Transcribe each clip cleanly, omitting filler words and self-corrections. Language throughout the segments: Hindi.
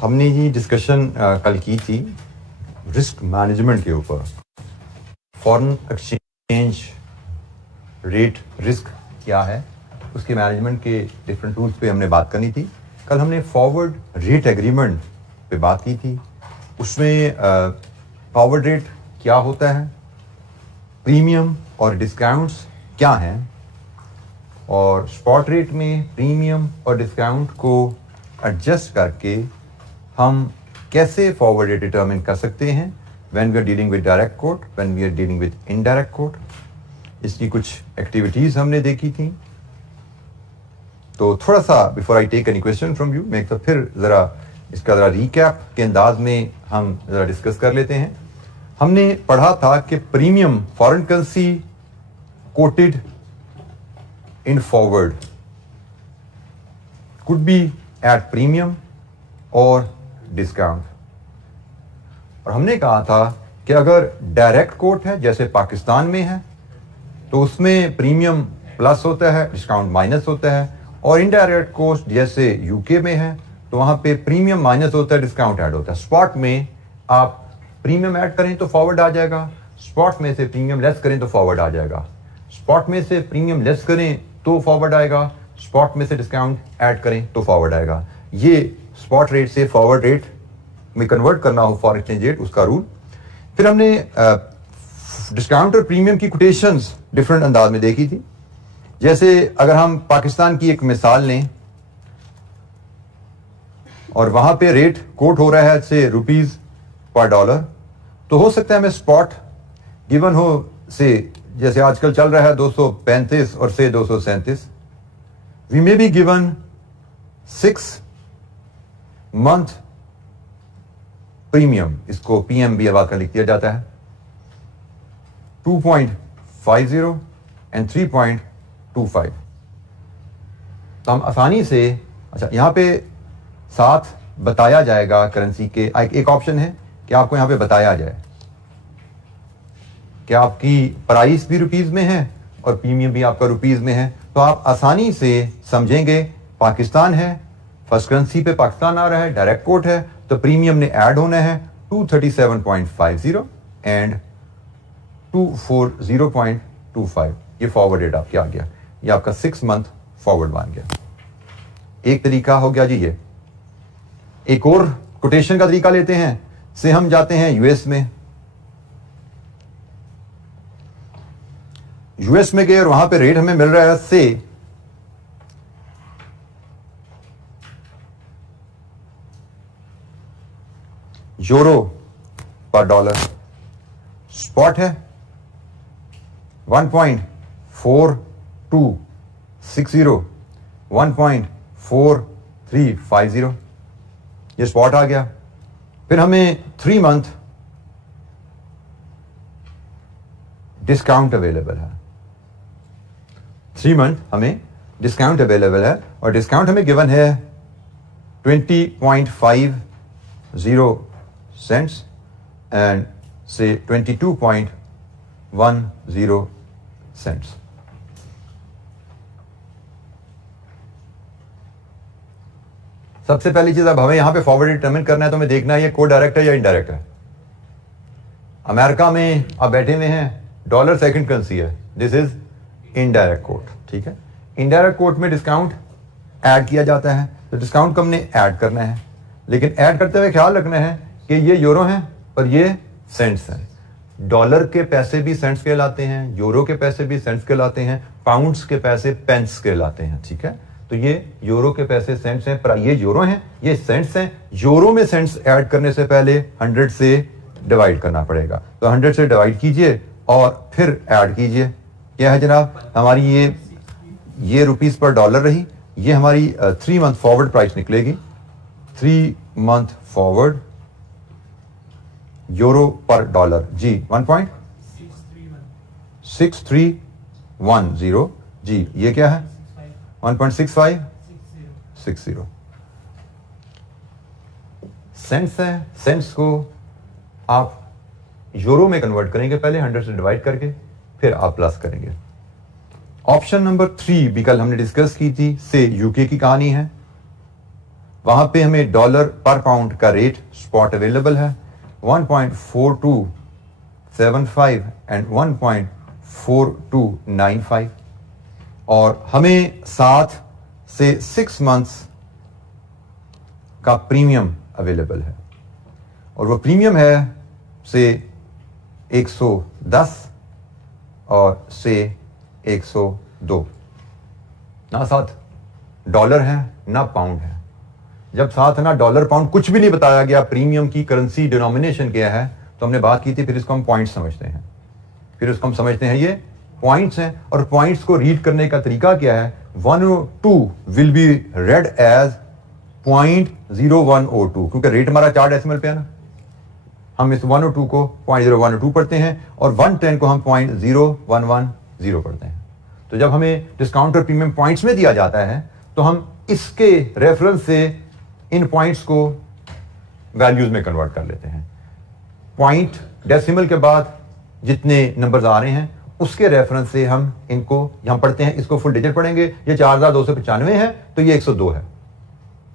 हमने ये डिस्कशन कल की थी रिस्क मैनेजमेंट के ऊपर। फॉरेन एक्सचेंज रेट रिस्क क्या है, उसके मैनेजमेंट के डिफरेंट टूल्स पे हमने बात करनी थी। कल हमने फॉरवर्ड रेट एग्रीमेंट पे बात की थी। उसमें फॉरवर्ड रेट क्या होता है, प्रीमियम और डिस्काउंट्स क्या हैं, और स्पॉट रेट में प्रीमियम और डिस्काउंट को एडजस्ट करके हम कैसे फॉरवर्ड रेट डिटरमिन कर सकते हैं when we are dealing with direct quote, when we are dealing with indirect quote. इसकी कुछ एक्टिविटीज़ हमने देखी थी। तो थोड़ा सा before I take any question from you, मैं एक तो फिर ज़रा इसका ज़रा रिकैप के अंदाज में हम ज़रा डिस्कस कर लेते हैं। हमने पढ़ा था कि premium foreign currency quoted in forward could be at premium और डिस्काउंट। और हमने कहा था कि अगर डायरेक्ट कोट है जैसे पाकिस्तान में है तो उसमें प्रीमियम प्लस होता है, डिस्काउंट माइनस होता है, और इनडायरेक्ट कोट जैसे यूके में है तो वहां पे प्रीमियम माइनस होता है, डिस्काउंट ऐड होता है। स्पॉट में आप प्रीमियम ऐड करें तो फॉरवर्ड आ जाएगा, स्पॉट में से प्रीमियम लेस करें तो फॉरवर्ड आ जाएगा, स्पॉट में से प्रीमियम लेस करें तो फॉरवर्ड आएगा, स्पॉट में से डिस्काउंट ऐड करें तो फॉरवर्ड आएगा। ये स्पॉट रेट से फॉरवर्ड रेट में कन्वर्ट करना हो फॉरेन एक्सचेंज रेट, उसका रूल। फिर हमने डिस्काउंट और प्रीमियम की कोटेशंस डिफरेंट अंदाज में देखी थी। जैसे अगर हम पाकिस्तान की एक मिसाल लें और वहां पे रेट कोट हो रहा है से रुपीज पर डॉलर, तो हो सकता है हमें स्पॉट गिवन हो से जैसे आजकल चल रहा है 235 और से 237। We may be given 6 month premium, इसको पीएमबी आवाज का लिख दिया जाता है, 2.50 एंड 3.25। तो हम आसानी से, अच्छा यहां पे साथ बताया जाएगा करेंसी के, एक ऑप्शन है कि आपको यहां पे बताया जाए कि आपकी प्राइस भी रुपीज में है और प्रीमियम भी आपका रुपीज में है, तो आप आसानी से समझेंगे पाकिस्तान है, फर्स्ट करेंसी पे पाकिस्तान आ रहा है, डायरेक्ट कोट है, तो प्रीमियम ने ऐड होना है 237.50 एंड 240.25। ये फॉरवर्ड रेट आपके आ गया, ये आपका 6 मंथ फॉरवर्ड बन गया। एक तरीका हो गया जी ये। एक और कोटेशन का तरीका लेते हैं, से हम जाते हैं यूएस में। यूएस में गए और वहां पे रेट हमें मिल रहा है से यूरो पर डॉलर, स्पॉट है 1.4260, 1.4350, ये स्पॉट आ गया। फिर हमें 3 मंथ डिस्काउंट अवेलेबल है, 3 मंथ हमें डिस्काउंट अवेलेबल है, और डिस्काउंट हमें गिवन है 20.50 सेंट्स एंड से 22.10 सेंट्स। सबसे पहली चीज, अब हमें यहां पे फॉरवर्ड डिटरमिन करना है तो हमें देखना है ये कोड डायरेक्ट है या इनडायरेक्ट है। अमेरिका में आप बैठे हुए हैं, डॉलर सेकंड करेंसी है, दिस इज इनडायरेक्ट कोट, ठीक है। इनडायरेक्ट कोट में डिस्काउंट ऐड किया जाता है, तो डिस्काउंट को हमने ऐड करना है, लेकिन ऐड करते हुए ख्याल रखना है कि ये यूरो हैं और ये सेंट्स हैं। डॉलर के पैसे भी सेंट्स कहलाते हैं, यूरो के पैसे भी सेंट्स कहलाते हैं, पाउंड्स के पैसे पेंस कहलाते हैं, ठीक है। तो ये यूरो के पैसे सेंट्स हैं, पर ये यूरो हैं, ये सेंट्स हैं। यूरो में सेंट्स ऐड करने से पहले 100 से डिवाइड करना पड़ेगा, तो 100 से डिवाइड कीजिए और फिर ऐड कीजिए। क्या है जनाब, हमारी ये रुपीस पर डॉलर रही, ये हमारी 3 मंथ फॉरवर्ड प्राइस निकलेगी। 3 मंथ फॉरवर्ड यूरो पर डॉलर जी 1.6310 जी, ये क्या है 1.6560 सेंट्स है। सेंट्स को आप यूरो में कन्वर्ट करेंगे पहले 100 से डिवाइड करके, फिर आप प्लस करेंगे। ऑप्शन नंबर 3 भी कल हमने डिस्कस की थी, से यूके की कहानी है। वहां पे हमें डॉलर पर पाउंड का रेट स्पॉट अवेलेबल है 1.4275 एंड 1.4295 और हमें 7 से 6 मंथ्स का प्रीमियम अवेलेबल है और वो प्रीमियम है से 110 और से 102। ना साथ डॉलर है ना पाउंड है। जब साथ ना डॉलर पाउंड कुछ भी नहीं बताया गया, प्रीमियम की करेंसी डिनोमिनेशन क्या है, तो हमने बात की थी फिर इसको हम पॉइंट्स समझते हैं। फिर उसको हम समझते हैं ये पॉइंट्स हैं और पॉइंट्स को रीड करने का तरीका क्या है। 102 विल बी रेड एज 0.0102 क्योंकि रेट हमारा 4 डेसिमल पे है ना। हम इस 102 को 0.0102 पढ़ते हैं और 110 को हम 0.0110 पढ़ते हैं। तो जब हमें डिस्काउंट और प्रीमियम पॉइंट्स में दिया जाता है तो हम इसके रेफरेंस से इन पॉइंट्स को वैल्यूज में कन्वर्ट कर लेते हैं। पॉइंट डेसिमल के बाद जितने नंबर्स आ रहे हैं उसके रेफरेंस से हम इनको यहां पढ़ते हैं। इसको फुल डिजिट पढ़ेंगे। ये 4295 है तो ये 102 है।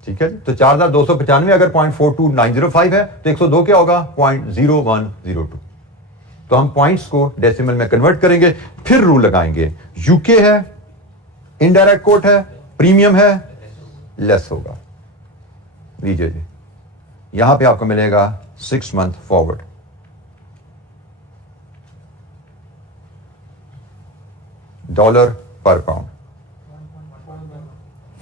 ठीक है, तो 4295 अगर 0.42905 है तो 102 क्या होगा 0.0102। तो हम पॉइंट्स को डेसिमल में कन्वर्ट करेंगे, फिर रूल लगाएंगे। यूके है, इनडायरेक्ट कोट है, प्रीमियम है, लेस होगा। लीजिए जी, यहां पे आपको मिलेगा 6 मंथ फॉरवर्ड। डॉलर पर पाउंड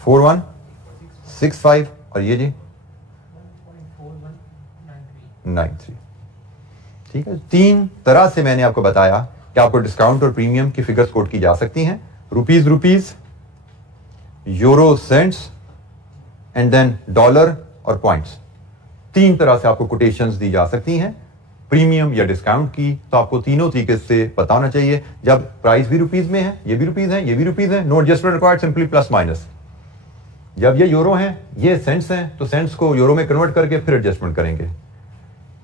4165 और ये जी 93। ठीक है, 3 तरह से मैंने आपको बताया कि आपको डिस्काउंट और प्रीमियम की फिगर्स कोट की जा सकती हैं। Rupees, euro cents and then dollar और पॉइंट्स। 3 तरह से आपको कोटेशंस दी जा सकती हैं प्रीमियम या डिस्काउंट की। तो आपको तीनों तरीके से पता होना चाहिए। जब प्राइस भी रुपीज में है, ये भी रुपीज है, ये भी रुपीज है, no adjustment required, simply plus minus. जब ये यूरो हैं, ये सेंट्स हैं, तो सेंट्स को यूरो में कन्वर्ट करके फिर एडजस्टमेंट करेंगे।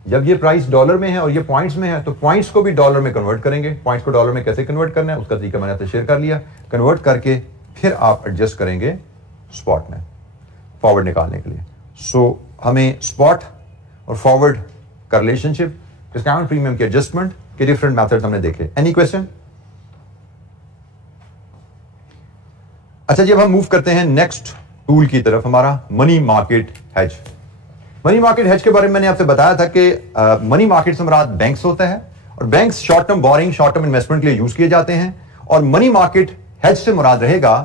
जब ये प्राइस डॉलर में है और ये पॉइंट्स में है तो पॉइंट्स को भी डॉलर में कन्वर्ट करेंगे। पॉइंट्स को डॉलर में कैसे कन्वर्ट करना है उसका तरीका मैंने आपसे शेयर कर लिया। कन्वर्ट करके फिर आप एडजस्ट करेंगे स्पॉट में फॉरवर्ड निकालने के लिए। सो हमें स्पॉट और फॉरवर्ड का रिलेशनशिप, डिस्काउंट प्रीमियम के एडजस्टमेंट के डिफरेंट मेथड्स हमने देखे। Any question? अच्छा, जब हम मूव करते हैं नेक्स्ट टूल की तरफ, हमारा money market hedge. Money market hedge के बारे में मैंने आपसे बताया था कि मनी मार्केट से मुराद बैंक्स होता है और banks short term borrowing, short term investment के लिए यूज किए जाते हैं। और मनी मार्केट हेज से मुराद रहेगा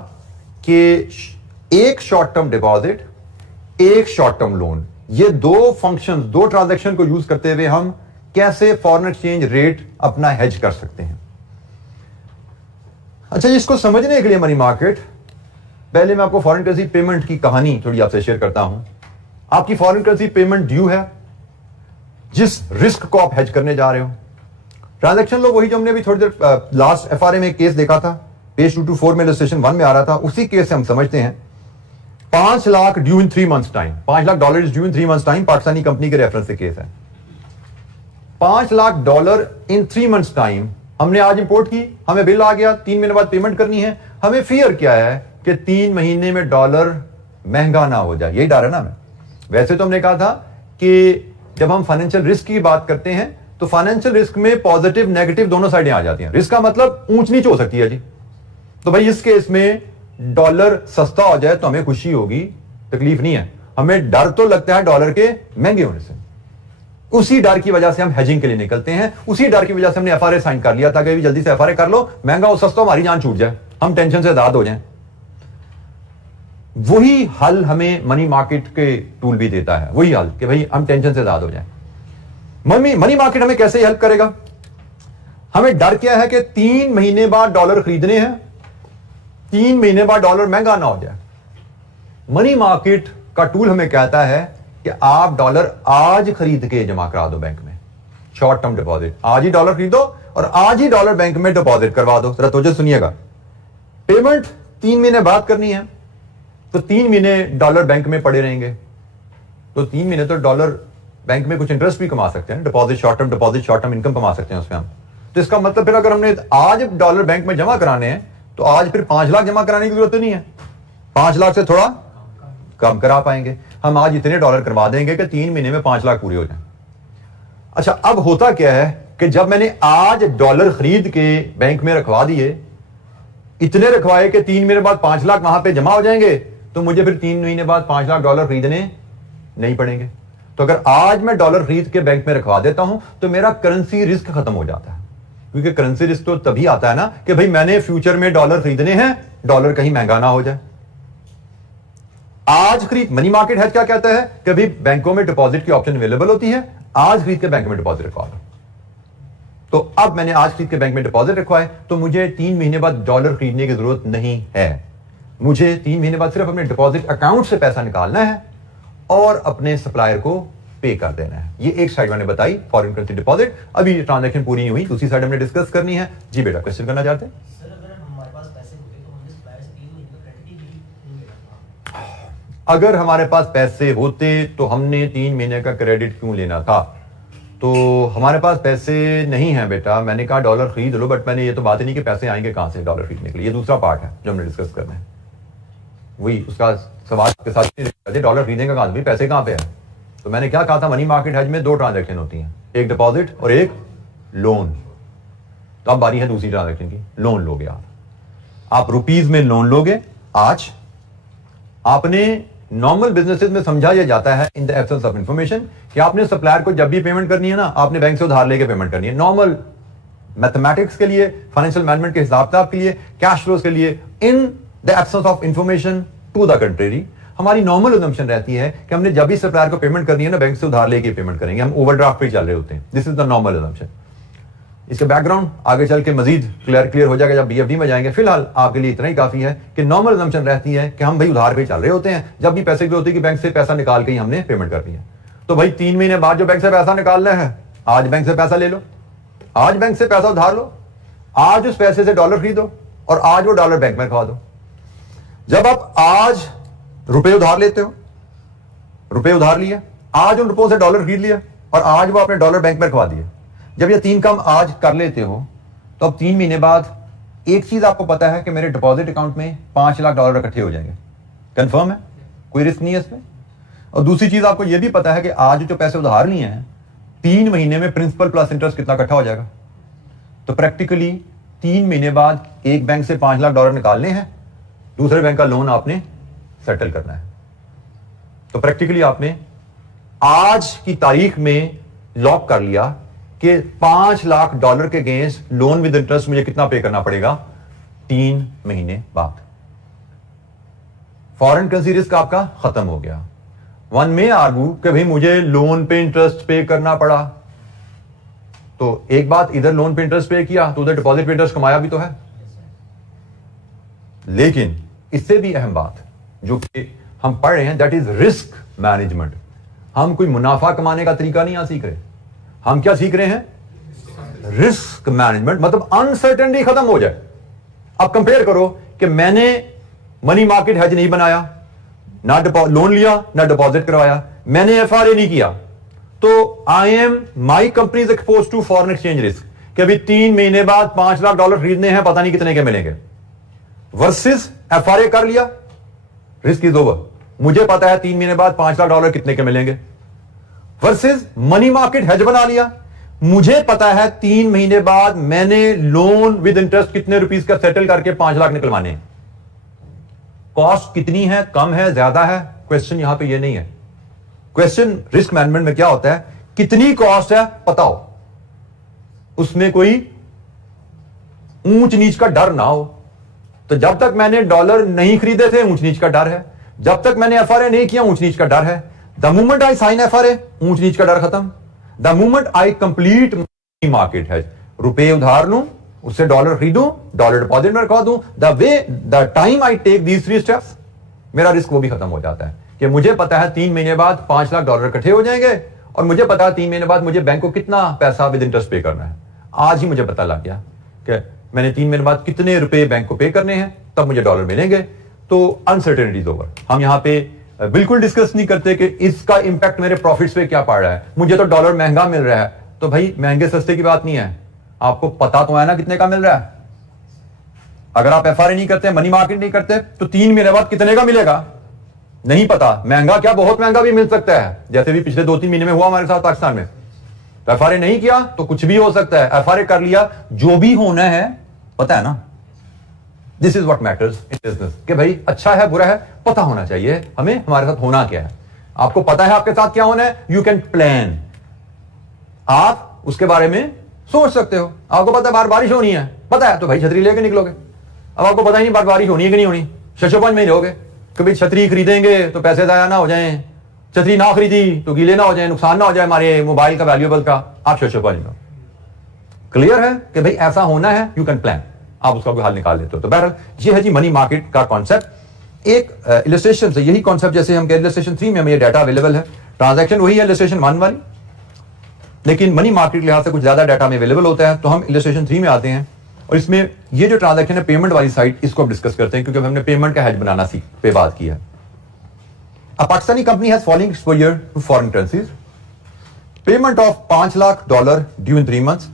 कि एक शॉर्ट टर्म डिपॉजिट, एक शॉर्ट टर्म लोन, ये 2 फंक्शन, 2 ट्रांजैक्शन को यूज करते हुए हम कैसे फॉरेन एक्सचेंज रेट अपना हेज कर सकते हैं। अच्छा, इसको समझने के लिए मनी मार्केट, पहले मैं आपको फॉरेन करेंसी पेमेंट की कहानी थोड़ी आपसे शेयर करता हूं। आपकी फॉरेन करेंसी पेमेंट ड्यू है, जिस रिस्क को आप हेज करने जा रहे हो। ट्रांजैक्शन लो वही जो हमने अभी थोड़ी देर लास्ट एफआरए में केस देखा था, पेज 224 में इलस्ट्रेशन 1 में आ रहा था, उसी केस से हम समझते हैं। 5 लाख ड्यू इन 3 मंथ्स टाइम, $5 लाख ड्यू इन 3 मंथ्स टाइम, पाकिस्तानी कंपनी के रेफरेंस से केस है। $5 लाख इन 3 मंथ्स टाइम हमने आज इंपोर्ट की, हमें बिल आ गया, 3 महीने बाद पेमेंट करनी है। हमें फियर क्या है कि 3 महीने में डॉलर महंगा ना हो जाए, यही डर है ना। हमें वैसे तो हमने कहा था कि जब हम फाइनेंशियल रिस्क की बात करते हैं तो फाइनेंशियल रिस्क में पॉजिटिव नेगेटिव दोनों साइडें आ जाती हैं। रिस्क का मतलब ऊंच नीच हो सकती है जी। तो भाई इस केस में डॉलर सस्ता हो जाए तो हमें खुशी होगी, तकलीफ नहीं है। हमें डर तो लगता है डॉलर के महंगे होने से। उसी डर की वजह से हम हेजिंग के लिए निकलते हैं। उसी डर की वजह से हमने एफआरए साइन कर लिया था कि जल्दी से एफआरए कर लो, महंगा हो सस्ता, हमारी जान छूट जाए, हम टेंशन से आजाद हो जाएं। वही हल हमें मनी मार्केट के टूल भी देता है, वही हल कि भाई हम टेंशन से आजाद हो जाएं। मनी मार्केट हमें कैसे हेल्प करेगा? हमें डर क्या है कि 3 महीने बाद डॉलर खरीदने हैं, 3 महीने बाद डॉलर महंगा ना हो जाए। मनी मार्केट का टूल हमें कहता है कि आप डॉलर आज खरीद के जमा करा दो बैंक में, शॉर्ट टर्म डिपॉजिट। आज ही डॉलर खरीदो और आज ही डॉलर बैंक में डिपॉजिट करवा दो। जरा तवज्जो सुनिएगा, पेमेंट 3 महीने बाद करनी है तो 3 महीने डॉलर बैंक में पड़े रहेंगे, तो 3 महीने तो डॉलर बैंक में कुछ इंटरेस्ट भी कमा सकते हैं, deposit, short term deposit, short term income कमा सकते हैं उसमें हम। तो इसका मतलब फिर अगर हमने आज डॉलर बैंक में जमा कराने हैं तो आज फिर 5 लाख जमा कराने की जरूरत नहीं है, 5 लाख से थोड़ा कम करा पाएंगे। हम आज इतने डॉलर करवा देंगे कि 3 महीने में 5 लाख पूरे हो जाएं। अच्छा, अब होता क्या है कि जब मैंने आज डॉलर खरीद के बैंक में रखवा दिए, इतने रखवाए कि 3 महीने बाद 5 लाख वहां पे जमा हो जाएंगे, तो मुझे फिर 3 महीने बाद 5 लाख डॉलर खरीदने नहीं पड़ेंगे। तो अगर आज मैं डॉलर खरीद के बैंक में रखवा देता हूं तो मेरा करेंसी रिस्क खत्म हो जाता है, क्योंकि करेंसी रिस्क तो तभी आता है ना कि भाई मैंने फ्यूचर में डॉलर खरीदने हैं, डॉलर कहीं महंगा ना हो जाए। आज खरीद, मनी मार्केट हेज क्या कहता है कि भाई बैंकों में डिपॉजिट की ऑप्शन अवेलेबल होती है, आज खरीद के बैंक में डिपॉजिट रखवा लो। तो अब मैंने आज खरीद के बैंक में डिपॉजिट रखवाए तो मुझे 3 महीने बाद डॉलर खरीदने की जरूरत नहीं है। मुझे 3 महीने बाद सिर्फ अपने डिपॉजिट अकाउंट से पैसा निकालना है और अपने सप्लायर को पे कर देना है। ये एक साइड मैंने बताई फॉरेन करेंसी डिपॉजिट। अभी ट्रांजैक्शन पूरी नहीं हुई, दूसरी साइड हमने डिस्कस करनी है। जी बेटा, क्वेश्चन करना चाहते हैं? सर, अगर हमारे पास पैसे होते तो हमने सप्लायर से 3 महीने का क्रेडिट ही नहीं लेना था। अगर हमारे पास पैसे होते तो हमने 3 महीने का क्रेडिट क्यों लेना था? तो हमारे पास पैसे नहीं है बेटा। मैंने कहा डॉलर खरीद लो, बट मैंने ये तो बात ही नहीं कि पैसे आएंगे कहां से डॉलर खरीदने के लिए। ये दूसरा पार्ट है जो हमने डिस्कस करना है। वही उसका सवाल के साथ, डॉलर खरीदने का कहां से, पैसे कहां पे है? तो मैंने क्या कहा था, मनी मार्केट हेज में 2 ट्रांजैक्शन होती हैं, एक डिपॉजिट और एक लोन। तो अब बारी है दूसरी ट्रांजैक्शन की, लोन लोगे आप रुपीज में लोन लोगे। आज आपने नॉर्मल बिजनेसेस में समझाया जाता है इन द एब्सेंस ऑफ इंफॉर्मेशन कि आपने सप्लायर को जब भी पेमेंट करनी है ना, आपने बैंक से उधार लेके पेमेंट करनी है। नॉर्मल मैथमेटिक्स के लिए, फाइनेंशियल मैनेजमेंट के हिसाब किताब के लिए, कैश फ्लोज के लिए, in the absence of information to the contrary, हमारी नॉर्मल असम्पशन रहती है कि हमने जब भी सप्लायर को पेमेंट करनी है ना, बैंक से उधार लेके पेमेंट करेंगे। हम ओवरड्राफ्ट पे चल रहे होते हैं। This is the normal assumption. इसका बैकग्राउंड आगे चल के मजीद क्लियर हो जाएगा जब बीएफडी में जाएंगे। फिलहाल आपके लिए इतना ही काफी है कि नॉर्मल असम्पशन रहती है कि हम भाई उधार पे चल रहे होते हैं। जब भी पैसे की होती है कि बैंक से पैसा निकाल के ही हमने पेमेंट करनी है। तो भाई 3 महीने बाद जो बैंक से पैसा निकालना है, आज बैंक से पैसा ले लो, आज बैंक से पैसा उधार लो, आज उस पैसे से डॉलर खरीदो और आज वो डॉलर बैंक में रखवा दो। जब आप आज रुपए उधार लेते हो, रुपए उधार लिए, आज उन रुपयों से डॉलर खरीद लिया और आज वो अपने डॉलर बैंक में रखवा दिए। जब ये 3 काम आज कर लेते हो तो अब 3 महीने बाद एक चीज आपको पता है कि मेरे डिपॉजिट अकाउंट में 5 लाख डॉलर इकट्ठे हो जाएंगे। कंफर्म है, कोई रिस्क नहीं है इसमें। और दूसरी चीज आपको यह भी पता है कि आज जो पैसे उधार लिए हैं, 3 महीने में प्रिंसिपल प्लस इंटरेस्ट कितना इकट्ठा हो जाएगा। तो प्रैक्टिकली 3 महीने बाद एक बैंक से 5 लाख डॉलर निकालने हैं, दूसरे बैंक का लोन आपने सेटल करना है। तो प्रैक्टिकली आपने आज की तारीख में लॉक कर लिया कि 5 लाख डॉलर के अगेंस्ट लोन विद इंटरेस्ट मुझे कितना पे करना पड़ेगा 3 महीने बाद। फॉरेन करेंसी रिस्क आपका खत्म हो गया। वन में आर्गू कि भाई मुझे लोन पे इंटरेस्ट पे करना पड़ा, तो एक बात, इधर लोन पे इंटरेस्ट पे किया तो उधर डिपॉजिट पे इंटरेस्ट कमाया भी तो है। लेकिन इससे भी अहम बात जो कि हम पढ़ रहे हैं, दैट इज रिस्क मैनेजमेंट। हम कोई मुनाफा कमाने का तरीका नहीं यहां सीख रहे, हम क्या सीख रहे हैं? Risk management. मतलब अनसर्टेनिटी खत्म हो जाए। अब कंपेयर करो कि मैंने मनी मार्केट हेज नहीं बनाया, ना लोन लिया, ना डिपॉजिट करवाया, मैंने एफआरए नहीं किया, तो I am my company is expose to foreign exchange risk कि अभी 3 महीने बाद 5 लाख डॉलर खरीदने हैं, पता नहीं कितने के मिलेंगे। वर्सेस एफआरए कर लिया, रिस्क इज ओवर, मुझे पता है 3 महीने बाद 5 लाख डॉलर कितने के मिलेंगे। वर्सेस मनी मार्केट हेज बना लिया, मुझे पता है 3 महीने बाद मैंने लोन विद इंटरेस्ट कितने रुपीस का सेटल करके 5 लाख निकलवाने। कॉस्ट कितनी है, कम है, ज्यादा है, क्वेश्चन यहां पे ये नहीं है। क्वेश्चन रिस्क मैनेजमेंट में क्या होता है, कितनी कॉस्ट है पता हो, उसमें कोई ऊंच नीच का डर ना हो। तो जब तक मैंने डॉलर नहीं खरीदे थे, ऊंच नीच का डर है। जब तक मैंने एफआरए नहीं किया, ऊंच नीच का डर है। The moment I sign FRA, ऊंच नीच का डर खत्म। The moment I complete market है, रुपए उधार लूं, उससे डॉलर खरीदूं, डॉलर डिपॉजिट में रखवा दूं, the time I take these 3 steps, मेरा रिस्क वो भी खत्म हो जाता है कि मुझे पता है 3 महीने बाद 5 लाख डॉलर इकट्ठे हो जाएंगे और मुझे पता है 3 महीने बाद मुझे बैंक को कितना पैसा विद इंटरेस्ट पे करना है। आज ही मुझे पता लग गया कि मैंने 3 महीने बाद कितने रुपए बैंक को पे करने हैं, तब मुझे डॉलर मिलेंगे। तो अनसर्टेनिटीज ओवर। हम यहां पे बिल्कुल डिस्कस नहीं करते कि इसका इंपैक्ट मेरे प्रॉफिट्स पे क्या पड़ रहा है। मुझे तो डॉलर महंगा मिल रहा है, तो भाई महंगे सस्ते की बात नहीं है, आपको पता तो है ना कितने का मिल रहा है। अगर आप एफआरए नहीं करते, मनी मार्केट नहीं करते, तो 3 महीने बाद कितने का मिलेगा नहीं पता, महंगा क्या बहुत महंगा भी मिल सकता है, जैसे भी पिछले 2-3 महीने में हुआ हमारे साथ पाकिस्तान में। तो एफआरए नहीं किया तो कुछ भी हो सकता है, एफआरए कर लिया, जो भी होना है पता है ना। This is what matters in business, कि भाई अच्छा है बुरा है पता होना चाहिए हमें, हमारे साथ होना क्या है। आपको पता है आपके साथ क्या होना है, यू कैन प्लान, आप उसके बारे में सोच सकते हो। आपको पता है बाहर बारिश होनी है, पता है तो भाई छतरी लेके निकलोगे। अब आपको पता ही नहीं बाहर बारिश होनी है कि नहीं होनी, शशोपंज में ही रहोगे। कभी छतरी खरीदेंगे तो पैसे जाया ना हो जाए, छतरी ना खरीदी तो गीले ना हो जाए, नुकसान ना हो जाए हमारे मोबाइल का वैल्यूएबल का, आप शशोपंज में। क्लियर है कि भाई ऐसा होना है, यू कैन प्लान, आप उसका कोई हल निकाल लेते हो। तो बहरहाल ये है जी मनी मार्केट का कॉन्सेप्ट। एक इलस्ट्रेशन से यही कॉन्सेप्ट, जैसे हम कह इलस्ट्रेशन 3 में हमें ये डाटा अवेलेबल है, ट्रांजैक्शन वही है इलस्ट्रेशन 1 वाली, लेकिन मनी मार्केट के लिहाज से कुछ ज्यादा डाटा में अवेलेबल होता है। तो हम इलस्ट्रेशन 3 में आते हैं और इसमें ये जो ट्रांजैक्शन है पेमेंट वाली साइड, इसको डिस्कस करते हैं, क्योंकि हमने पेमेंट का हेज बनाना पे बात की है। A Pakistani company has falling exposure to foreign currencies. Payment of $5 lakh due in 3 months.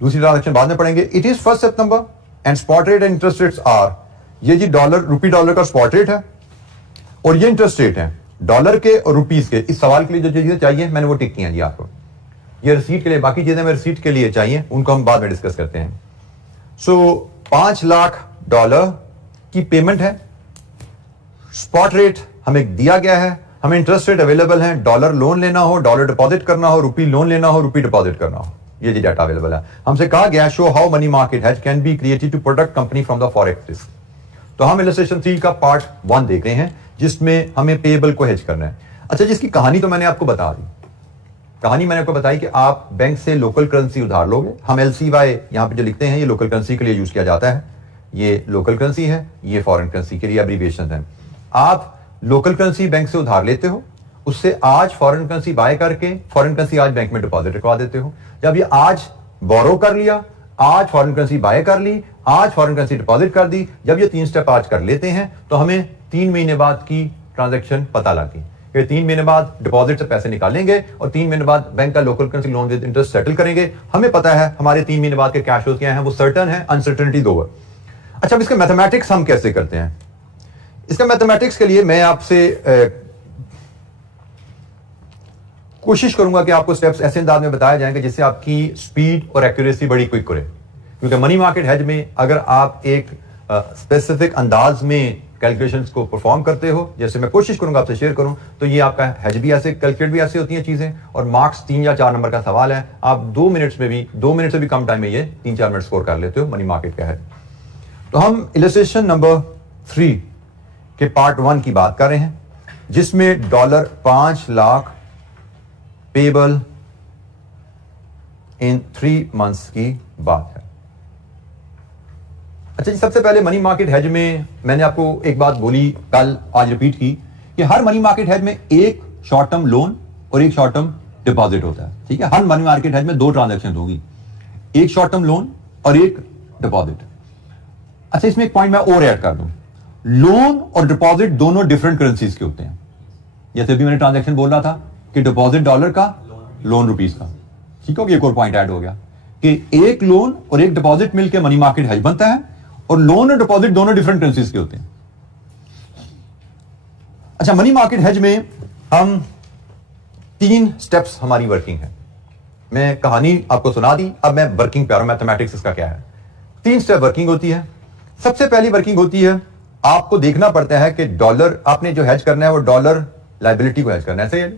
दूसरी ट्रांजैक्शन बाद में पढ़ेंगे। It is 1 September and spot rate and interest rates are, ये जी रुपी डॉलर का स्पॉट रेट है और ये इंटरेस्ट रेट है डॉलर के और रुपीस के। इस सवाल के लिए जो चीजें चाहिए मैंने वो टिक की हैं जी आपको, ये रिसीट के लिए, बाकी चीजें मैं रिसीट के लिए चाहिए उनको हम बाद में डिस्कस करते हैं। सो $5 लाख की पेमेंट है, स्पॉट रेट हमें दिया गया है, हमें इंटरेस्ट रेट अवेलेबल है, डॉलर लोन लेना हो, डॉलर डिपॉजिट करना हो, रुपी लोन लेना हो, रुपी डिपॉजिट करना हो, ये जी डाटा अवेलेबल है। हमसे कहा गया show how money market hedge can be created to protect company from the forex risk. तो हम इलस्ट्रेशन 3 का पार्ट 1 देख रहे हैं जिसमें हमें पेएबल को हेज करना है। अच्छा, जिसकी कहानी तो मैंने आपको बता दी, कहानी मैंने आपको बताई कि आप बैंक से लोकल करेंसी उधार लोगे। हम LCY यहां पे जो लिखते हैं ये लोकल करेंसी के लिए यूज किया जाता है, ये लोकल करेंसी है, ये फॉरेन करेंसी के लिए एब्रीविएशन है। आप लोकल करेंसी बैंक से उधार लेते हो, उससे आज फॉरेन करेंसी बाय करके फॉरेन करेंसी आज बैंक में डिपॉजिट रखवा देते हो। जब ये आज बोरो कर लिया, आज फॉरेन करेंसी बाय कर ली, आज फॉरेन करेंसी डिपॉजिट कर दी, जब ये 3 स्टेप आज कर लेते हैं तो हमें 3 महीने बाद की ट्रांजैक्शन पता लगी कि 3 महीने बाद डिपॉजिट से पैसे निकालेंगे और 3 महीने बाद बैंक का local currency loan with interest settle करेंगे। हमें पता है हमारे 3 महीने बाद के कैश फ्लोज क्या है, वो सर्टन है, अनसर्टेनिटी 2 है। अच्छा, अब इसके मैथमेटिक्स हम कैसे करते हैं? इसका मैथमेटिक्स के लिए मैं आपसे कोशिश करूंगा कि आपको स्टेप्स ऐसे अंदाज में बताए जाएंगे जिससे आपकी स्पीड और एक्यूरेसी बड़ी क्विक करे। क्योंकि मनी मार्केट हेज में अगर आप एक स्पेसिफिक अंदाज में कैलकुलेशंस को परफॉर्म करते हो, जैसे मैं कोशिश करूंगा आपसे शेयर करूं, तो ये आपका हेज भी ऐसे कैलकुलेट भी ऐसे होती हैं चीजें, और मार्क्स 3 या 4 नंबर का सवाल है, आप 2 मिनट्स में भी 2 मिनट से भी कम टाइम में ये 3-4 मिनट स्कोर कर लेते हो मनी मार्केट का हेज। तो हम इलस्ट्रेशन नंबर 3 के पार्ट 1 की बात कर रहे हैं जिसमें $5 लाख पेबल इन 3 मंथ्स की बात है। अच्छा जी, सबसे पहले मनी मार्केट हेज में मैंने आपको एक बात बोली कल, आज रिपीट की कि हर मनी मार्केट हेज में एक शॉर्ट टर्म लोन और एक शॉर्ट टर्म डिपॉजिट होता है। ठीक है, हर मनी मार्केट हेज में 2 ट्रांजैक्शन होगी, एक शॉर्ट टर्म लोन और एक डिपॉजिट। अच्छा, इसमें एक पॉइंट मैं और ऐड कर दूं, लोन और डिपॉजिट दोनों डिफरेंट करेंसीज के होते हैं। जैसे अभी मैंने ट्रांजैक्शन बोल रहा था कि डिपॉजिट डॉलर का, लोन रुपीस का। ठीक है, एक और पॉइंट ऐड हो गया कि एक लोन और एक डिपॉजिट मिलकर मनी मार्केट हेज बनता है, और लोन और डिपॉजिट दोनों डिफरेंट करेंसीज के होते हैं। अच्छा, मनी मार्केट हेज में हम 3 स्टेप्स हमारी वर्किंग है। मैं कहानी आपको सुना दी, अब मैं वर्किंग पे आ रहा हूं, मैथमेटिक्स इसका क्या है। 3 स्टेप वर्किंग होती है। सबसे पहली वर्किंग होती है, आपको देखना पड़ता है कि डॉलर आपने जो हेज करना है वो डॉलर लाइबिलिटी को हेज करना है। सही है,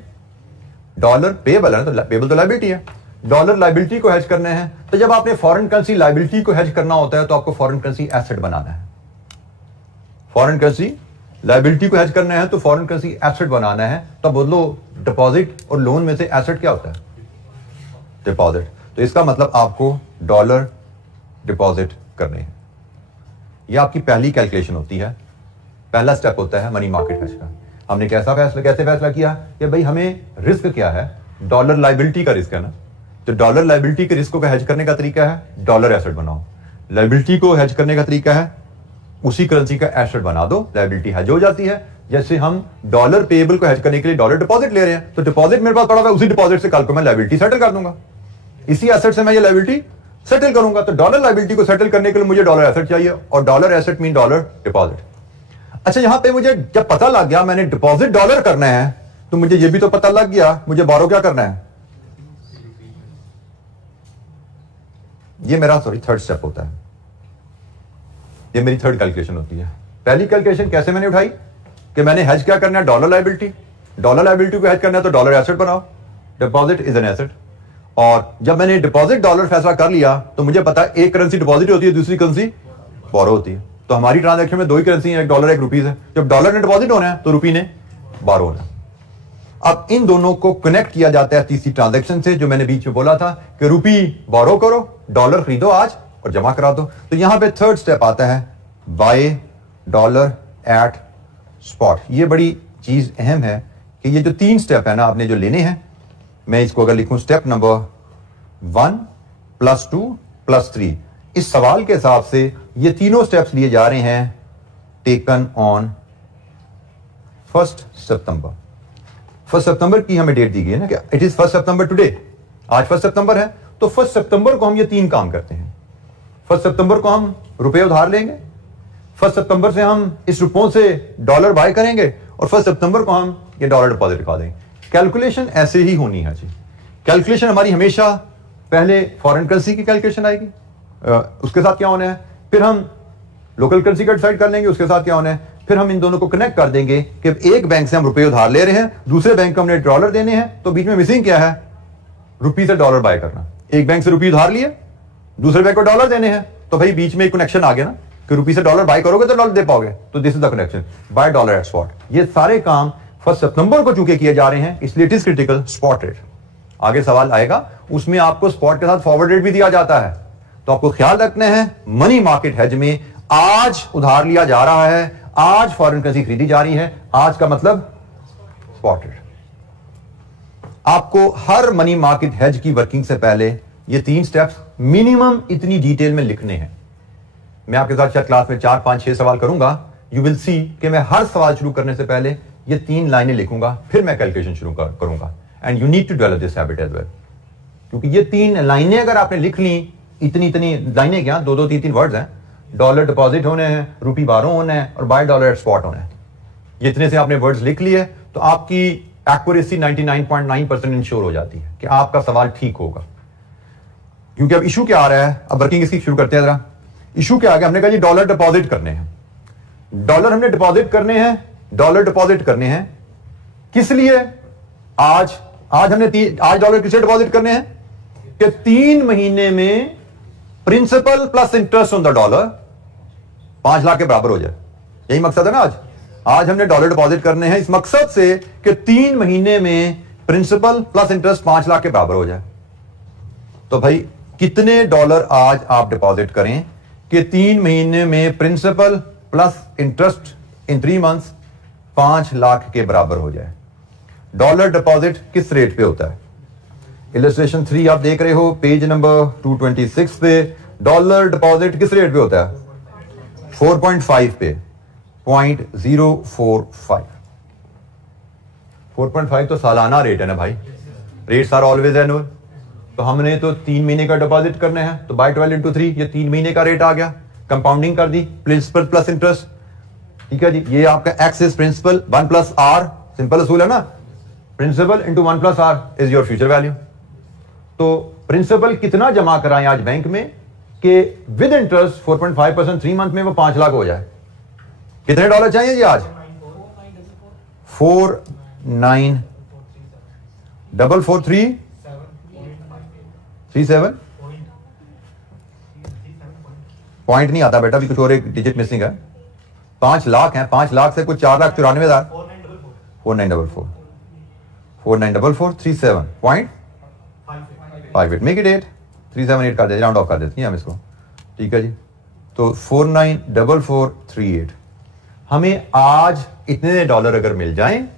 डॉलर पेबल है, तो पेबल तो लाइबिलिटी है, डॉलर लाइबिलिटी को हेज करना है। तो जब आपने फॉरेन करेंसी लाइबिलिटी को हेज करना होता है तो आपको फॉरेन करेंसी एसेट बनाना है। फॉरेन करेंसी लाइबिलिटी को हेज करना है तो फॉरेन करेंसी एसेट बनाना है। तो बोलो डिपॉजिट और लोन में से एसेट क्या होता है? डिपॉजिट। तो इसका मतलब आपको डॉलर डिपॉजिट करने हैं। यह आपकी पहली कैलकुलेशन होती है, पहला स्टेप होता है मनी मार्केट हेज का। हमने कैसे फैसला किया कि भाई हमें रिस्क क्या है? डॉलर लाइबिलिटी का रिस्क है ना, तो डॉलर लाइबिलिटी के रिस्क को हेज करने का तरीका है डॉलर एसेट बनाओ। लाइबिलिटी को हेज करने का तरीका है उसी करेंसी का एसेट बना दो, लाइबिलिटी हेज हो जाती है। जैसे हम डॉलर पेएबल को हेज करने के लिए डॉलर डिपॉजिट ले रहे हैं, तो डिपॉजिट मेरे पास पड़ा हुआ है, उसी डिपॉजिट से कल को मैं लाइबिलिटी सेटल कर दूंगा, इसी एसेट से मैं ये लाइबिलिटी सेटल करूंगा। तो डॉलर लाइबिलिटी को सेटल करने के लिए मुझे डॉलर एसेट चाहिए, और dollar asset mean dollar deposit. अच्छा, यहां पे मुझे जब पता लग गया मैंने डिपॉजिट डॉलर करना है, तो मुझे ये भी तो पता लग गया मुझे बोरो क्या करना है। ये मेरा थर्ड स्टेप होता है, ये मेरी थर्ड कैलकुलेशन होती है। पहली कैलकुलेशन कैसे मैंने उठाई कि मैंने हेज क्या करना है, डॉलर लायबिलिटी को हेज करना है तो डॉलर एसेट बनाओ, डिपॉजिट इज एन एसेट। और जब मैंने डिपॉजिट डॉलर फैसला कर लिया तो मुझे पता है एक करेंसी डिपॉजिट होती है, दूसरी करेंसी बोरो होती है। तो हमारी ट्रांजैक्शन में दो ही करेंसी है, एक डॉलर एक रुपीज है। जब डॉलर ने डिपॉजिट होना है तो रुपी ने बोरो होना है। अब इन दोनों को कनेक्ट किया जाता है तीसरी ट्रांजैक्शन से, जो मैंने बीच में बोला था कि रुपी बोरो करो, डॉलर खरीदो आज और जमा करा दो। तो यहां पे थर्ड स्टेप आता है बाय डॉलर एट स्पॉट। ये बड़ी चीज अहम है कि ये जो तीन स्टेप है ना आपने जो लेने हैं, मैं इसको अगर लिखूं स्टेप नंबर 1 + 2 + 3, इस सवाल के हिसाब से ये तीनों स्टेप्स लिए जा रहे हैं टेकन ऑन 1 सितंबर। 1 सितंबर की हमें डेट दी गई है ना, क्या इट इज 1 सितंबर टुडे, आज 1 सितंबर है, तो 1 सितंबर को हम ये तीन काम करते हैं। 1 सितंबर को हम रुपए उधार लेंगे, 1 सितंबर से हम इस रुपयों से डॉलर बाय करेंगे और 1 सितंबर को हम ये डॉलर डिपॉजिट दिखा देंगे। कैलकुलेशन ऐसे ही होनी है जी। कैलकुलेशन हमारी हमेशा पहले फॉरेन करेंसी की कैलकुलेशन आएगी, उसके साथ क्या होना है, फिर हम लोकल करेंसी का डिसाइड कर लेंगे, उसके साथ क्या होना है, फिर हम इन दोनों को कनेक्ट कर देंगे कि एक बैंक से हम रुपए उधार ले रहे हैं, दूसरे बैंक को हमने डॉलर देने हैं, तो बीच में मिसिंग क्या है, रुपी से डॉलर बाय करना। एक बैंक से रुपये उधार लिए, दूसरे बैंक को डॉलर देने हैं, तो भाई बीच में एक कनेक्शन आ गया ना कि रुपये से डॉलर बाय करोगे तो डॉलर दे पाओगे, तो this is the connection, buy dollar at spot. ये सारे काम 1 सितंबर को चूंकि किए जा रहे हैं, इसलिए it is critical spot rate. आगे सवाल आएगा उसमें आपको स्पॉट के साथ फॉरवर्ड रेट भी दिया जाता है, तो आपको ख्याल रखना है मनी मार्केट हेज में आज उधार लिया जा रहा है, आज फॉरेन करेंसी खरीदी जा रही है, आज का मतलब स्पॉट रेट। आपको हर मनी मार्केट हेज की वर्किंग से पहले ये तीन स्टेप्स मिनिमम इतनी डिटेल में लिखने हैं। मैं आपके साथ शायद क्लास में 4, 5, 6 सवाल करूंगा, यू विल सी कि मैं हर सवाल शुरू करने से पहले ये तीन लाइनें लिखूंगा, फिर मैं कैलकुलेशन शुरू करूंगा। And you need to develop this habit as well, क्योंकि ये तीन लाइनें अगर आपने लिख ली, इतनी लाइनें क्या, 2-2, 3-3 वर्ड्स हैं, डॉलर डिपॉजिट होने हैं, रुपी बारो होना है और बाय डॉलर एट स्पॉट होना है। ये इतने से आपने वर्ड्स लिख लिए तो आपकी एक्यूरेसी 99.9% इंश्योर हो जाती है कि आपका सवाल ठीक होगा। क्योंकि अब इशू क्या आ रहा है, अब वर्किंग इसकी शुरू करते हैं जरा। इशू क्या आ गया, हमने कहा जी डॉलर डिपॉजिट करने हैं, डॉलर हमने डिपॉजिट करने हैं, डॉलर डिपॉजिट करने हैं किस लिए, आज आज डॉलर किसे डिपॉजिट करने हैं कि 3 महीने में principal plus interest on the dollar 5 lakh के बराबर हो जाए। यही मकसद है ना, आज हमने डॉलर डिपॉजिट करने हैं इस मकसद से कि 3 महीने में प्रिंसिपल प्लस इंटरेस्ट 5 लाख के बराबर हो जाए। तो भाई कितने डॉलर आज आप डिपॉजिट करें कि 3 महीने में principal plus interest in 3 months 5 lakh के बराबर हो जाए। डॉलर डिपॉजिट किस रेट पे होता है, इलस्ट्रेशन 3 आप देख रहे हो पेज नंबर 226 पे, डॉलर डिपॉजिट किस रेट पे होता है, 4.5 पे, 0.045। 4.5 तो सालाना रेट है ना भाई, रेट्स आर ऑलवेज एनुअल। तो हमने तो 3 महीने का डिपॉजिट करना है, तो बाय 12 × 3 ये 3 महीने का रेट आ गया, कंपाउंडिंग कर दी, प्रिंसिपल प्लस इंटरेस्ट, ठीक है जी। ये आपका x is principal, 1 + r, simple असूल है ना, principal into 1 + r is your future value. तो प्रिंसिपल कितना जमा कराएं आज बैंक में कि विद इंटरेस्ट 4.5% 3 मंथ में वो 5 लाख हो जाए। कितने डॉलर चाहिए जी आज, 49,443,37 पॉइंट नहीं आता बेटा, अभी कुछ और एक डिजिट मिसिंग है। 5 लाख है, 5 लाख से कुछ 4,94,000, 494437.58 मेक इट 8 378 कर दे, राउंड ऑफ कर देते हैं हम इसको, ठीक है जी। तो 494438 हमें आज इतने डॉलर अगर मिल जाएं,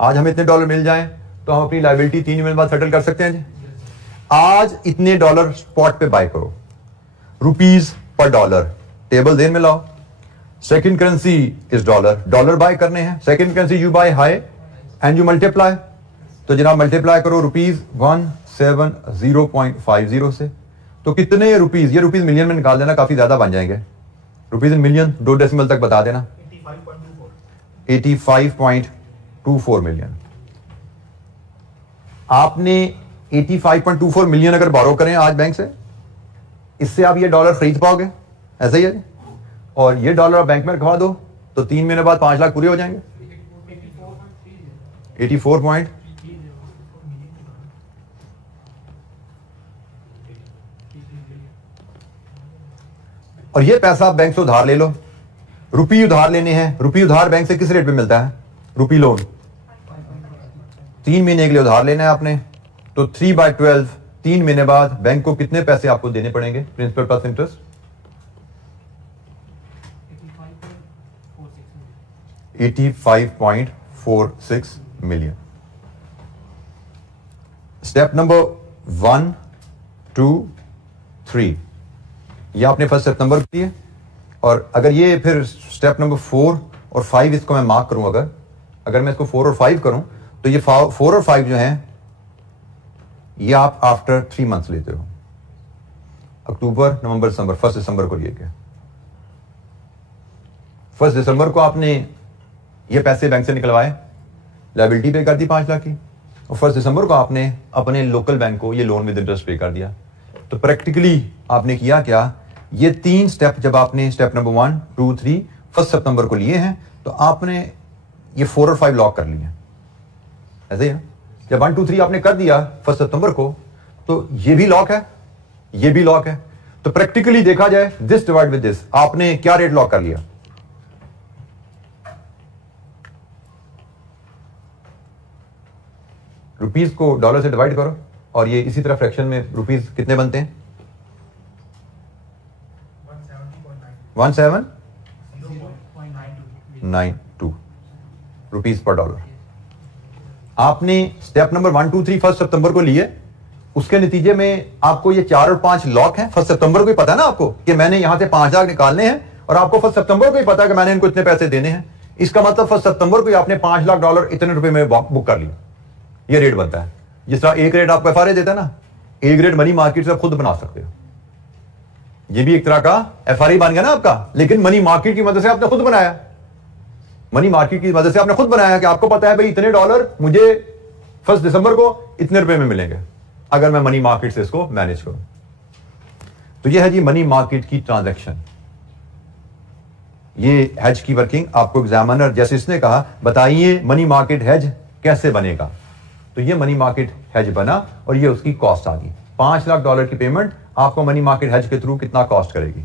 आज हमें इतने डॉलर मिल जाएं तो हम अपनी लायबिलिटी 3 महीने बाद सेटल कर सकते हैं जी। आज इतने डॉलर स्पॉट पे बाय करो, रुपीज पर डॉलर, टेबल देन में लाओ। Second currency is dollar, dollar buy करने हैं, second currency you buy high and you multiply, तो जनाब मल्टीप्लाई करो रुपीज 170.50 से, तो कितने रुपीज, ये रुपीज मिलियन में निकाल देना, काफी ज्यादा बन जाएंगे, रुपीज इन मिलियन 2 डेसिमल तक बता देना, 85.24 मिलियन। आपने 85.24 मिलियन अगर बोरो करें आज बैंक से, इससे आप ये डॉलर खरीद पाओगे? ऐसा ही है। और ये डॉलर आप बैंक में रखवा दो तो 3 महीने बाद 5 लाख पूरे हो जाएंगे। 84 पॉइंट और ये पैसा आप बैंक से उधार ले लो। रुपी उधार लेने हैं। रुपी उधार बैंक से किस रेट पे मिलता है? रुपी लोन 3 महीने के लिए उधार लेना है आपने, तो 3/12 3 महीने बाद बैंक को कितने पैसे आपको देने पड़ेंगे principal plus interest? 85.46 million. Step number 1, 2, 3 ये आपने 1 सितंबर को दिए। और अगर ये फिर स्टेप नंबर 4 और 5 इसको मैं मार्क करूं, अगर मैं इसको 4 और 5 करूं तो ये 4 और 5 जो हैं ये आप आफ्टर 3 मंथ्स लेते हो। अक्टूबर, नवंबर, दिसंबर, 1 दिसंबर को लिए गए। 1 दिसंबर को आपने ये पैसे बैंक से निकलवाए, लायबिलिटी पे कर दी 5 लाख की, और 1 दिसंबर को आपने अपने लोकल बैंक को ये लोन विद इंटरेस्ट पे कर दिया। तो प्रैक्टिकली आपने किया क्या? ये 3 स्टेप जब आपने स्टेप नंबर 1, 2, 3 1 सितंबर को लिए हैं तो आपने ये 4 और 5 लॉक कर लिए। ऐसे ही है। जब 1, 2, 3 आपने कर दिया 1 सितंबर को तो ये भी लॉक है, ये भी लॉक है। तो प्रैक्टिकली देखा जाए दिस डिवाइड विद दिस, आपने क्या रेट लॉक कर लिया? रुपीस को डॉलर से डिवाइड करो और ये इसी तरह फ्रैक्शन में रुपीस कितने बनते हैं? 17.92 रुपीस पर डॉलर। आपने स्टेप नंबर 1, 2, 3 1 सितंबर को लिए, उसके नतीजे में आपको ये 4 और 5 लॉक हैं। 1 सितंबर को ही पता है ना आपको कि मैंने यहां से 5 लाख निकालने हैं, और आपको 1 सितंबर को ही पता है कि मैंने इनको इतने पैसे देने हैं। इसका मतलब 1 सितंबर को ही आपने 5 लाख डॉलर इतने रुपए में बुक कर लिया। ये रेट बनता है। जिस तरह एक रेट आपको एफआरए देता है ना, एक रेट मनी मार्केट से आप खुद बना सकते हो। ये भी एक तरह का एफआरए बन गया ना आपका, लेकिन मनी मार्केट की मदद से आपने खुद बनाया। मनी मार्केट की मदद से आपने खुद बनाया कि आपको पता है भाई इतने डॉलर मुझे 1 दिसंबर को इतने रुपए में मिलेंगे अगर मैं मनी मार्केट से इसको मैनेज करूं। तो ये है जी मनी मार्केट की ट्रांजैक्शन। ये हेज की वर्किंग आपको एग्जामिनर जैसे इसने कहा बताइए मनी मार्केट हेज कैसे बनेगा, तो ये मनी मार्केट हेज बना और ये उसकी कॉस्ट आ गई। 5 लाख डॉलर की पेमेंट आपको मनी मार्केट हेज के थ्रू कितना कॉस्ट करेगी?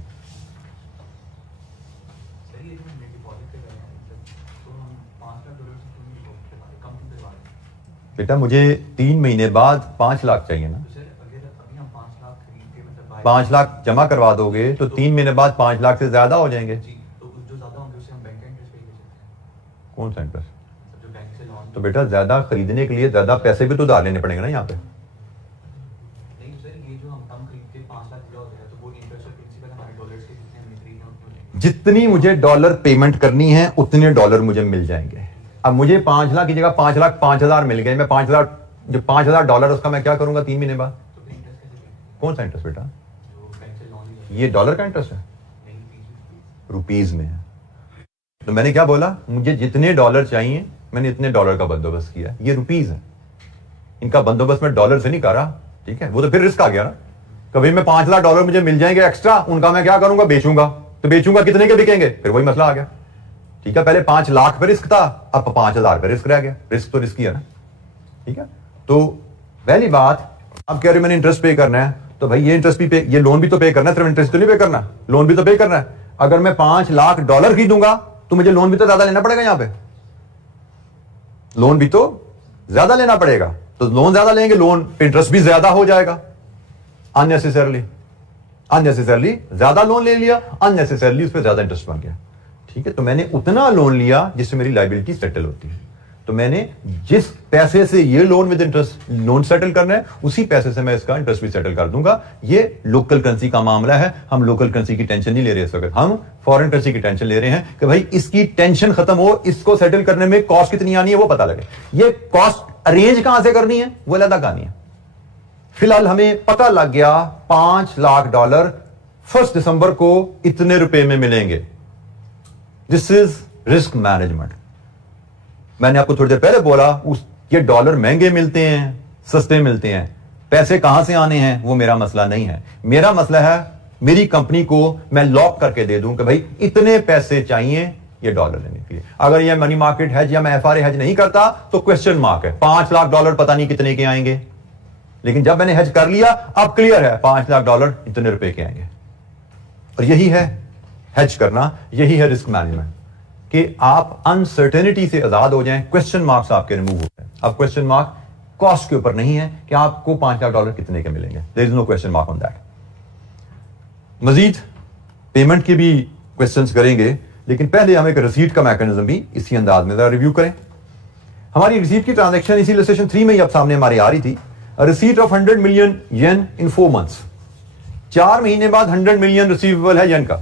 बेटा मुझे 3 महीने बाद 5 लाख चाहिए ना। 5 लाख जमा करवा दोगे तो 3 महीने बाद 5 लाख से ज्यादा हो जाएंगे। कौन सा इंटरेस्ट? तो बेटा ज्यादा खरीदने के लिए ज्यादा पैसे भी तो उधार लेने पड़ेंगे ना यहाँ पे। जितनी मुझे डॉलर पेमेंट करनी है उतने डॉलर मुझे मिल जाएंगे। अब मुझे 5 लाख की जगह 5 लाख 5,000 मिल गए, मैं 5,000 जो 5,000 डॉलर उसका मैं क्या करूंगा 3 महीने बाद? कौन सा इंटरेस्ट बेटा? ये डॉलर का इंटरेस्ट है, रुपीज में है। तो मैंने क्या बोला, मुझे जितने डॉलर चाहिए मैंने इतने डॉलर का बंदोबस्त किया। ये रुपीज है, इनका बंदोबस्त मैं डॉलर से नहीं कर रहा, ठीक है। वो तो फिर रिस्क आ गया ना। कभी मैं 5 लाख डॉलर मुझे मिल जाएंगे एक्स्ट्रा, उनका मैं क्या करूंगा, बेचूंगा। तो बेचूंगा कितने के बिकेंगे, फिर वही मसला आ गया, ठीक है। पहले 5 लाख पे रिस्क था, अब 5,000 पे रिस्क रह गया। रिस्क तो रिस्क ही है ना, ठीक है। तो पहली बात, आप कह रहे हो मैंने इंटरेस्ट पे करना है, तो भाई ये इंटरेस्ट भी पे, ये लोन भी तो पे करना है, सिर्फ इंटरेस्ट तो नहीं पे करना, लोन भी तो पे करना है। अगर मैं 5 लाख डॉलर खरीदूंगा तो मुझे लोन भी तो ज्यादा लेना पड़ेगा, यहां पे लोन भी तो ज्यादा लेना पड़ेगा। तो लोन ज्यादा लेंगे, लोन पे इंटरेस्ट भी ज्यादा हो जाएगा। अननेसेसरली ज्यादा लोन ले लिया, अननेसेसरली उस पर ज्यादा इंटरेस्ट बन गया, ठीक है। तो मैंने उतना लोन लिया जिससे मेरी लायबिलिटी सेटल होती है। तो मैंने जिस पैसे से ये loan with interest loan settle करना है, उसी पैसे से मैं इसका इंटरेस्ट भी सेटल कर दूंगा। ये लोकल करेंसी का मामला है। हम लोकल करेंसी की टेंशन नहीं ले रहे इस वक्त, हम फॉरेन करेंसी की टेंशन ले रहे हैं कि भाई इसकी टेंशन खत्म हो, इसको सेटल करने में कॉस्ट कितनी आनी है वो पता लगे। ये कॉस्ट अरेंज कहां से करनी है वो अलग कहानी है। फिलहाल हमें पता लग गया 5 लाख डॉलर 1 दिसंबर को इतने रुपए में मिलेंगे। This is risk management. मैंने आपको थोड़ी देर पहले बोला ये डॉलर महंगे मिलते हैं, सस्ते मिलते हैं, पैसे कहां से आने हैं वो मेरा मसला नहीं है। मेरा मसला है मेरी कंपनी को मैं लॉक करके दे दूं कि भाई इतने पैसे चाहिए ये डॉलर लेने के लिए। अगर ये मनी मार्केट हेज या मैं एफआरए हेज नहीं करता तो क्वेश्चन मार्क है, 5 लाख डॉलर पता नहीं कितने के आएंगे। लेकिन जब मैंने हेज कर लिया अब क्लियर है 5 लाख डॉलर इतने रुपए के आएंगे। और यही है हेज करना, यही है रिस्क मैनेजमेंट, कि आप अनसर्टेनिटी से आजाद हो जाएं, क्वेश्चन मार्क्स आपके रिमूव हो जाए। अब क्वेश्चन मार्क कॉस्ट के ऊपर नहीं है कि आपको 5 लाख डॉलर कितने के मिलेंगे, there is no question mark on that. मजीद पेमेंट के भी क्वेश्चंस करेंगे, लेकिन पहले हम एक रिसीट का मैकेनिज्म भी इसी अंदाज में जरा रिव्यू करें। हमारी रिसीट की ट्रांजैक्शन इसी इलस्ट्रेशन 3 में ही अब सामने हमारे आ रही थी। Receipt of 100 million yen in 4 months, 4 महीने बाद 100 मिलियन रिसीवेबल है येन का।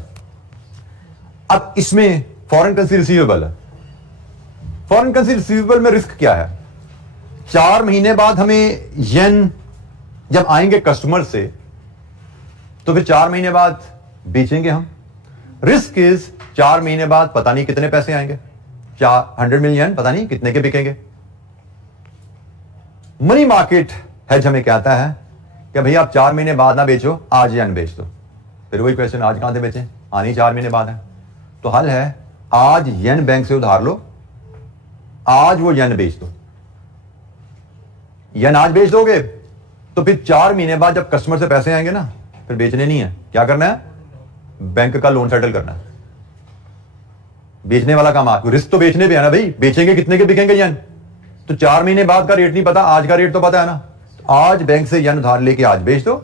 अब इसमें फॉरेन करेंसी रिसीवेबल है। फॉरेन करेंसी रिसीवेबल में रिस्क क्या है? 4 महीने बाद हमें येन जब आएंगे कस्टमर से तो फिर 4 महीने बाद बेचेंगे हम। रिस्क इज 4 महीने बाद पता नहीं कितने पैसे आएंगे, 100 मिलियन पता नहीं कितने के बिकेंगे। मनी मार्केट हेज हमें कहता है कि भैया आप 4 महीने बाद ना बेचो, आज येन बेच दो। फिर वही क्वेश्चन, आज कहां से बेचें, आनी 4 महीने बाद है। तो हल है आज येन बैंक से उधार लो, आज वो येन बेच दो। येन आज बेच दोगे तो फिर 4 महीने बाद जब कस्टमर से पैसे आएंगे ना, फिर बेचने नहीं है, क्या करना है? बैंक का लोन सेटल करना है। बेचने वाला काम आपको, रिस्क तो बेचने पे है ना भाई, बेचेंगे कितने के बिकेंगे येन, तो 4 महीने बाद का रेट नहीं पता, आज का रेट तो पता है ना। तो आज बैंक से येन उधार लेके आज बेच दो,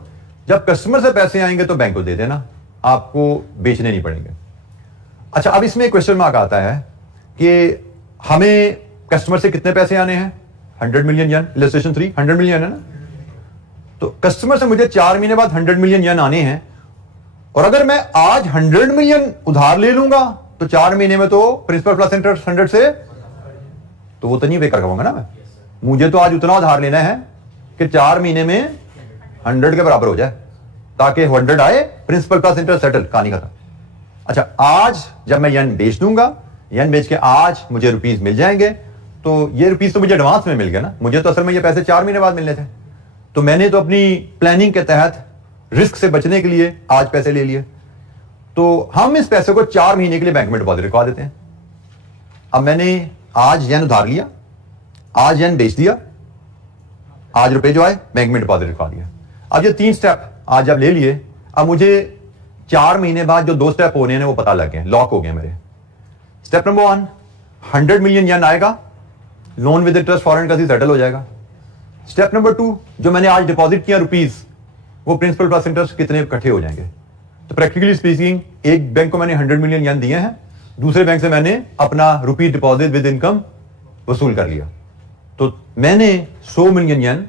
जब कस्टमर से पैसे आएंगे तो बैंक को दे देना, आपको बेचने नहीं पड़ेंगे। अच्छा, अब इसमें क्वेश्चन मार्क आता है कि हमें कस्टमर से कितने पैसे आने हैं? 100 मिलियन येन, इलस्ट्रेशन 3 100 मिलियन है ना। तो कस्टमर से मुझे 4 महीने बाद 100 मिलियन येन आने हैं, और अगर मैं आज 100 मिलियन उधार ले लूंगा तो 4 महीने में तो प्रिंसिपल प्लस इंटरेस्ट 100 से, तो वो तो नहीं पे कर पाऊंगा ना मैं। मुझे तो आज उतना उधार लेना है कि 4 महीने में 100 के बराबर हो जाए, ताकि 100 आए, प्रिंसिपल प्लस इंटरेस्ट सेटल, कहानी खत्म। अच्छा, आज जब मैं येन बेच दूंगा, येन बेच के आज मुझे रुपीस मिल जाएंगे, तो ये रुपीस तो मुझे एडवांस में मिल गया ना, मुझे तो असल में ये पैसे 4 महीने बाद मिलने थे। तो मैंने तो अपनी प्लानिंग के तहत रिस्क से बचने के लिए आज पैसे ले लिए, तो हम इस पैसे को 4 महीने के लिए बैंक में डिपॉजिट रखवा देते हैं। अब मैंने आज येन उधार लिया, आज येन बेच दिया, आज रुपए जो आए बैंक में डिपॉजिट रखवा दिया। अब ये 3 स्टेप आज जब ले लिए, अब मुझे 4 महीने बाद जो 2 स्टेप होने हैं वो पता लग गए, लॉक हो गए मेरे। स्टेप नंबर 1, 100 मिलियन येन आएगा, loan with interest foreign currency settle हो जाएगा। स्टेप नंबर 2, जो मैंने आज डिपॉजिट किया रुपीस, वो प्रिंसिपल प्लस इंटरेस्ट कितने इकट्ठे हो जाएंगे। तो प्रैक्टिकली स्पीकिंग, एक बैंक को मैंने 100 मिलियन येन दिए हैं, दूसरे बैंक से मैंने अपना रुपी डिपॉजिट विद इनकम वसूल कर लिया। तो मैंने 100 मिलियन येन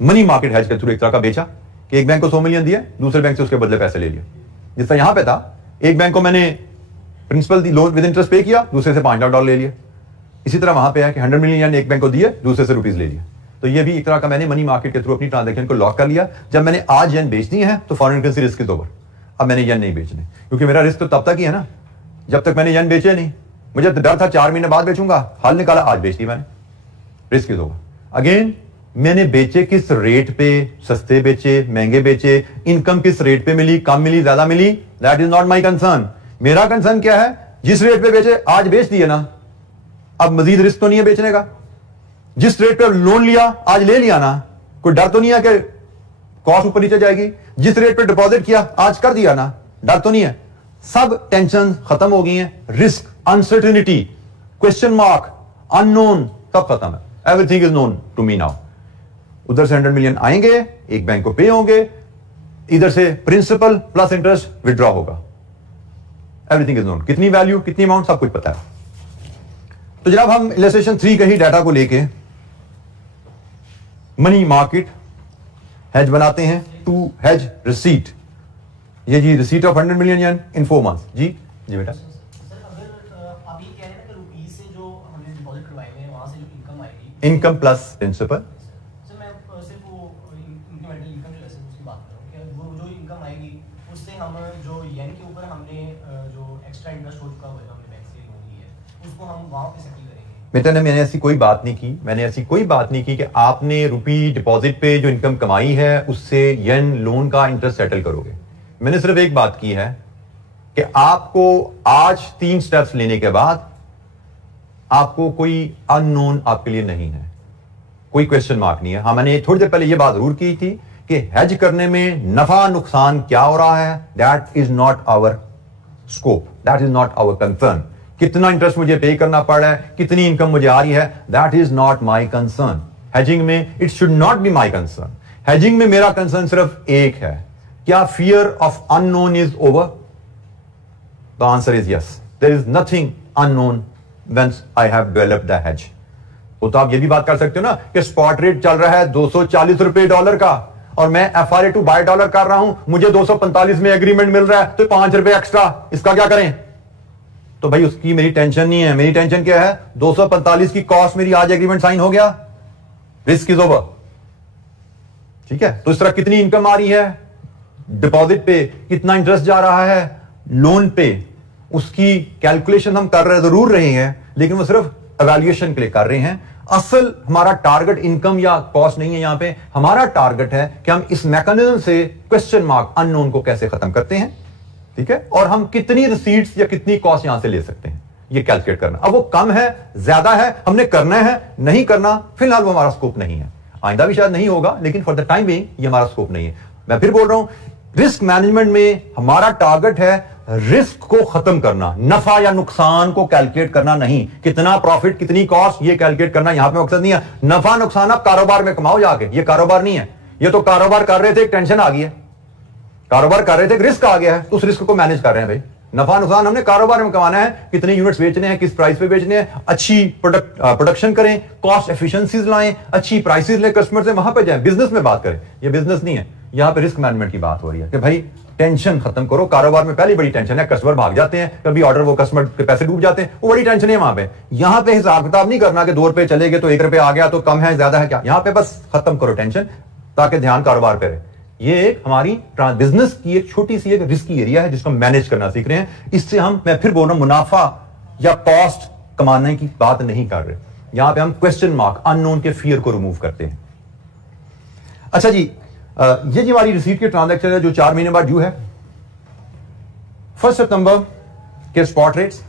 मनी मार्केट हेज के थ्रू एक तरह का बेचा, कि एक बैंक को 100 मिलियन दिए, दूसरे बैंक से उसके बदले पैसे ले लिए। जिस तरह यहां पे था, एक बैंक को मैंने प्रिंसिपल लोन विद इंटरेस्ट पे किया, दूसरे से 5 लाख डॉलर ले लिए। इसी तरह वहां पे है कि 100 मिलियन येन एक बैंक को दिए, दूसरे से रुपीस ले लिए। तो ये भी एक तरह का मैंने मनी मार्केट के थ्रू अपनी ट्रांजैक्शन को लॉक कर लिया। जब मैंने आज येन बेचनी है तो foreign currency risk is over, अब मैंने येन नहीं बेचने, क्योंकि मेरा रिस्क तो तब तक ही है ना जब तक मैंने येन बेचे नहीं। मुझे डर था 4 महीने बाद बेचूंगा, हाल निकाला आज बेच दी मैंने, रिस्क इज ओवर। अगेन, मैंने बेचे किस रेट पे, सस्ते बेचे, महंगे बेचे, इनकम किस रेट पे मिली, कम मिली, ज्यादा मिली, that is not my concern. मेरा कंसर्न क्या है, जिस रेट पे बेचे आज बेच दिए ना, अब मजीद रिस्क तो नहीं है बेचने का। जिस रेट पे लोन लिया आज ले लिया ना, कोई डर तो नहीं है कि कॉस्ट ऊपर नीचे जाएगी। जिस रेट पे डिपॉजिट किया आज कर दिया ना, डर तो नहीं है। सब टेंशन खत्म हो गई हैं, risk, uncertainty, question mark, unknown, सब खत्म है। Everything is known to me now. उधर से 100 मिलियन आएंगे, एक बैंक को पे होंगे, इधर से प्रिंसिपल प्लस इंटरेस्ट विड्रॉ होगा, एवरीथिंग इज नोन। कितनी वैल्यू, कितनी अमाउंट, सब कुछ पता है। तो जनाब, हम इलस्ट्रेशन 3 के ही डाटा को लेके मनी मार्केट हेज बनाते हैं टू हेज रिसीट। ये जी receipt of 100 million yen in 4 months. जी बेटा। सर, अगर आप ये कह रहे हैं ना कि रुपीस से जो हमने डिपॉजिट करवाए हैं वहां से जो इनकम आएगी, इनकम प्लस प्रिंसिपल, सर मैं सिर्फ वो इंक्रीमेंटल इनकम जो है उसकी बात कर रहा हूँ कि वो जो इनकम आएगी उससे हम जो येन के ऊपर हमने जो एक्स्ट्रा इंटरेस्ट हो चुका हुआ जो हमने बैंक से लोन लिया है उसको हम वहां पे सेटल करेंगे, बेटा ने मैंने ऐसी कोई बात नहीं की, मैंने ऐसी कोई बात नहीं की कि आपने रुपी डिपॉजिट पे जो इनकम कमाई है उससे येन लोन का इंटरेस्ट सेटल करोगे। मैंने सिर्फ एक बात की है कि आपको आज 3 स्टेप्स लेने के बाद आपको कोई अननोन आपके लिए नहीं है, कोई क्वेश्चन मार्क नहीं है। हाँ, मैंने थोड़ी देर पहले ये बात जरूर की थी कि हेज करने में नफा नुकसान क्या हो रहा है, that is not our scope, that is not our concern. कितना इंटरेस्ट मुझे पे करना पड़ रहा है, कितनी इनकम मुझे आ रही है, that is not my concern. Hedging में it should not be my concern. Hedging में मेरा कंसर्न सिर्फ एक है, क्या fear of unknown is over? The answer is yes, there is nothing unknown when I have developed the hedge. तो आप ये भी बात कर सकते हो ना कि स्पॉट रेट चल रहा है 240 रुपए डॉलर का और मैं FRA टू बाय डॉलर कर रहा हूं, मुझे 245 में एग्रीमेंट मिल रहा है, तो 5 रुपए एक्स्ट्रा, इसका क्या करें? तो भाई उसकी मेरी टेंशन नहीं है। मेरी टेंशन क्या है? 245 की कॉस्ट मेरी आज एग्रीमेंट साइन हो गया, रिस्क इज ओवर। ठीक है, तो इस तरह कितनी इनकम आ रही है डिपॉजिट पे, कितना इंटरेस्ट जा रहा है लोन पे, उसकी कैलकुलेशन हम कर रहे जरूर रहे हैं, लेकिन वो सिर्फ एवैल्यूएशन के लिए कर रहे हैं। असल हमारा टारगेट इनकम या कॉस्ट नहीं है। यहां पे हमारा टारगेट है कि हम इस मैकेनिज्म से क्वेश्चन मार्क अननोन को कैसे खत्म करते हैं, ठीक है, और हम कितनी रिसीट्स या कितनी कॉस्ट यहां से ले सकते हैं, ये कैलकुलेट करना। अब वो कम है, ज्यादा है, हमने करना है, नहीं करना, फिलहाल वो हमारा स्कोप नहीं है। आइंदा भी शायद नहीं होगा, लेकिन फॉर द टाइम बीइंग ये हमारा स्कोप नहीं है। मैं फिर बोल रहा हूं, रिस्क मैनेजमेंट में हमारा टारगेट है रिस्क को खत्म करना, नफा या नुकसान को कैलकुलेट करना नहीं, कितना प्रॉफिट कितनी कॉस्ट ये कैलकुलेट करना यहां पे मकसद नहीं है। नफा नुकसान आप कारोबार में कमाओ जाके, ये कारोबार नहीं है। ये तो कारोबार कर रहे थे, एक टेंशन आ गई है, कारोबार कर रहे थे, रिस्क आ गया है, तो उस रिस्क को मैनेज कर रहे हैं। भाई नफा नुकसान हमने कारोबार में कमाना है, कितने यूनिट्स बेचने हैं, किस प्राइस पे बेचने हैं, अच्छी प्रोडक्शन करें, कॉस्ट एफिशिएंसीज लाएं, अच्छी प्राइसेस ले कस्टमर से, वहां पे जाएं, बिजनेस में बात करें। ये बिजनेस नहीं है, यहां पे रिस्क मैनेजमेंट की बात हो रही है कि भाई टेंशन खत्म करो। कारोबार में पहली बड़ी टेंशन है, कस्टमर भाग जाते हैं, कभी ऑर्डर वो कस्टमर के पैसे डूब जाते हैं, वो बड़ी टेंशन है वहां पे। यहां पे हिसाब किताब नहीं करना कि 2 रुपए चले गए तो 1 रुपए आ गया तो कम है ज्यादा है क्या, यहां पे बस खत्म करो टेंशन, ताकि ध्यान कारोबार पे रहे। ये एक हमारी बिजनेस की एक छोटी सी एक रिस्की एरिया है जिसको मैनेज करना सीख रहे हैं। इससे हम, मैं फिर बोल रहा हूं, मुनाफा या कॉस्ट कमाने की बात नहीं कर रहे। यहां पे हम क्वेश्चन मार्क अननोन के फियर को रिमूव करते हैं। अच्छा जी, ये जी हमारी रिसीट की ट्रांजैक्शन है जो 4 महीने बाद ड्यू है। 1 सितंबर के स्पॉट रेट्स,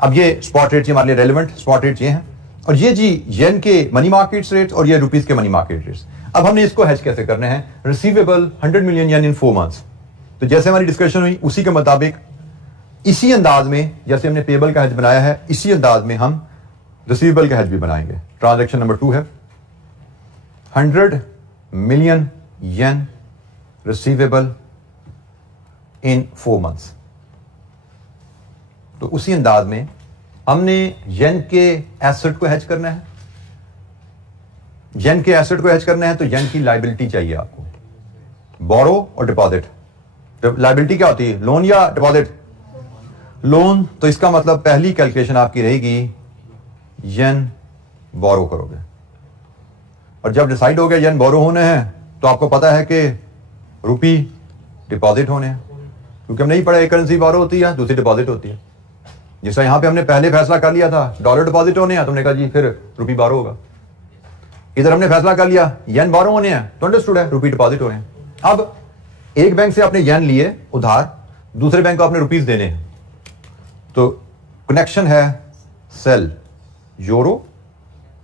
अब ये स्पॉट रेट्स हमारे लिए रेलेवेंट स्पॉट रेट्स ये हैं, और ये जी येन के मनी मार्केट रेट्स और ये रुपीस के मनी मार्केट रेट्स। अब हमने इसको हेज कैसे करने हैं? Receivable 100 million yen in 4 months. तो जैसे हमारी डिस्कशन हुई उसी के मुताबिक, इसी अंदाज में जैसे हमने पेबल का हेज बनाया है, इसी अंदाज में हम रिसीवेबल का हेज भी बनाएंगे। ट्रांजैक्शन नंबर 2 है 100 मिलियन येन रिसीवेबल इन 4 मंथ्स। तो उसी अंदाज में हमने येन के एसेट को हेज करना है। येन के एसेट को हेज करना है तो येन की लायबिलिटी चाहिए आपको, बोरो और डिपॉजिट। लायबिलिटी क्या होती है, लोन या डिपॉजिट? लोन। तो इसका मतलब पहली कैलकुलेशन आपकी रहेगी येन बोरो करोगे, और जब डिसाइड हो गया येन बोरो होने हैं तो आपको पता है कि रुपी डिपॉजिट होने हैं, क्योंकि हम नहीं पढ़ा एक करेंसी बोरो होती है, दूसरी डिपॉजिट होती है। जैसा यहां पे हमने पहले फैसला कर लिया था डॉलर डिपॉजिट होने हैं, तुमने कहा जी फिर रुपी बोरो होगा। इधर हमने फैसला कर लिया येन बोरो होने हैं, तो अंडरस्टूड है रुपी डिपॉजिट होने हैं। अब एक बैंक से आपने येन लिए उधार, दूसरे बैंक को आपने रुपीस देने हैं, तो कनेक्शन है sell euro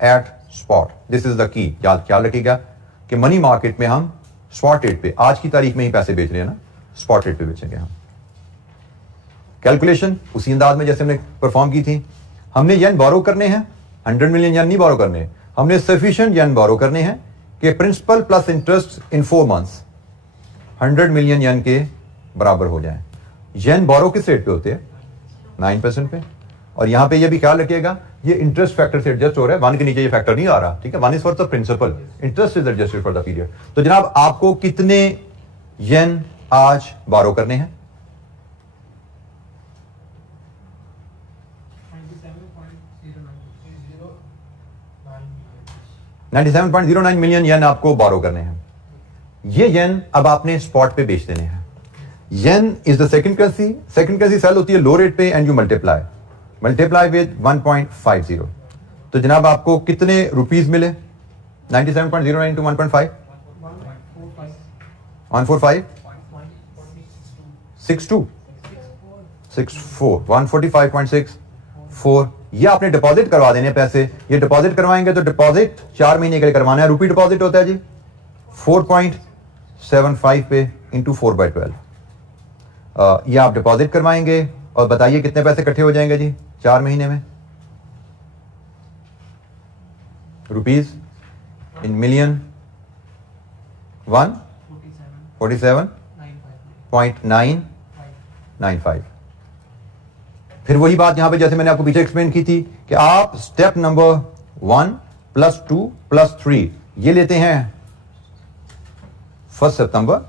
at spot. This is the key. याद ख्याल रखिएगा कि मनी मार्केट में हम स्पॉट रेट पे आज की तारीख में ही पैसे बेच रहे हैं ना, स्पॉट रेट पे बेचेंगे हम। कैलकुलेशन उसी अंदाज में जैसे हमने परफॉर्म की थी। हमने येन बोरो करने हैं, 100 मिलियन येन नहीं बोरो करने, हमने सफिशिएंट येन बोरो करने हैं कि principal plus interest in 4 months 100 million yen के बराबर हो जाए। येन बोरो किस रेट पे होते हैं? 9% पे। और यहां पे ये भी ख्याल रखिएगा ये इंटरेस्ट फैक्टर से एडजस्ट हो रहा है, 1 के नीचे ये फैक्टर नहीं आ रहा, ठीक है। 1 is for the principal, interest is adjusted for the period. तो जनाब आपको कितने येन आज बोरो करने हैं? 97.09 मिलियन येन आपको बोरो करने हैं। ये येन अब आपने स्पॉट पे बेच देने हैं। Yen is the second currency. Second currency sale होती है लो रेट पे and you multiply multiply with 1.50, तो जनाब आपको कितने रुपीस मिले? 97.09 into 1.5 145 62 64 145.64। ये आपने डिपॉजिट करवा देने पैसे। ये डिपॉजिट करवाएंगे तो डिपॉजिट 4 महीने के लिए करवाना है। रुपी डिपॉजिट होता है जी 4.75 पे इंटू 4/12। ये आप डिपॉजिट करवाएंगे और बताइए कितने पैसे इकट्ठे हो जाएंगे जी 4 महीने में? Rupees in million 147.995। फिर वही बात यहां पे जैसे मैंने आपको पीछे एक्सप्लेन की थी कि आप स्टेप नंबर 1 + 2 + 3 ये लेते हैं 1 सितंबर,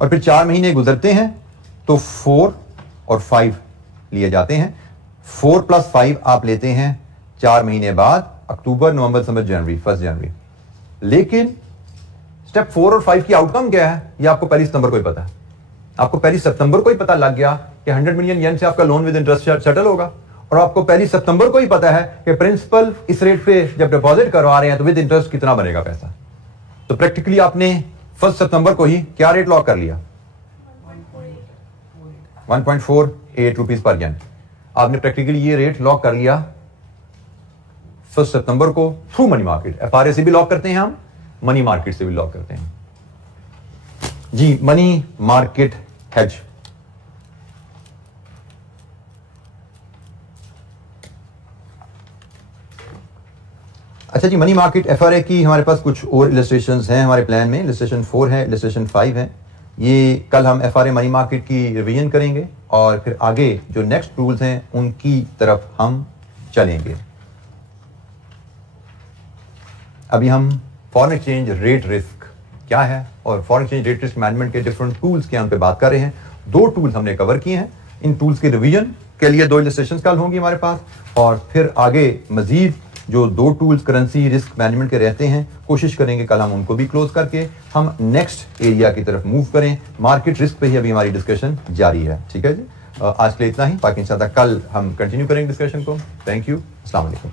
और फिर 4 महीने गुजरते हैं तो 4 और 5 लिए जाते हैं। 4 + 5 आप लेते हैं 4 महीने बाद, अक्टूबर, नवंबर, दिसंबर, जनवरी, 1 जनवरी। लेकिन स्टेप 4 और 5 की आउटकम क्या है ये आपको 1 सितंबर को ही पता है। आपको 1 सितंबर को ही पता लग गया कि 100 मिलियन येन से आपका लोन विद इंटरेस्ट सेटल होगा, और आपको 1 सितंबर को ही पता है कि प्रिंसिपल इस रेट पे जब डिपॉजिट करवा रहे हैं तो विद इंटरेस्ट कितना बनेगा पैसा। तो प्रैक्टिकली आपने 1 सितंबर को ही क्या रेट लॉक कर लिया? 1.48 रुपीज पर येन। आपने प्रैक्टिकली ये रेट लॉक कर लिया 1 सितंबर को थ्रू मनी मार्केट। FRA से भी लॉक करते हैं हम, मनी मार्केट से भी लॉक करते हैं जी। मनी मार्केट हेज, अच्छा जी। मनी मार्केट FRA की हमारे पास कुछ और इलस्ट्रेशंस हैं हमारे प्लान में। इलस्ट्रेशन 4 है, इलस्ट्रेशन 5 है। ये कल हम FRA मनी मार्केट की रिवीजन करेंगे और फिर आगे जो नेक्स्ट रूल्स हैं उनकी तरफ हम चलेंगे। अभी हम फॉरेन एक्सचेंज रेट रिस्क क्या है और foreign exchange rate risk management के डिफरेंट टूल्स के हम पे बात कर रहे हैं। 2 टूल्स हमने कवर किए हैं। इन टूल्स के रिवीजन के लिए 2 इलस्ट्रेशंस कल होंगी हमारे पास, और फिर आगे मजीद जो 2 टूल्स करेंसी रिस्क मैनेजमेंट के रहते हैं कोशिश करेंगे कल हम उनको भी क्लोज करके हम नेक्स्ट एरिया की तरफ मूव करें। मार्केट रिस्क पे ही अभी हमारी डिस्कशन जारी है। ठीक है जी, आज के लिए इतना ही, बाकी इंशाल्लाह कल हम कंटिन्यू करेंगे डिस्कशन को। थैंक यू, अस्सलाम वालेकुम।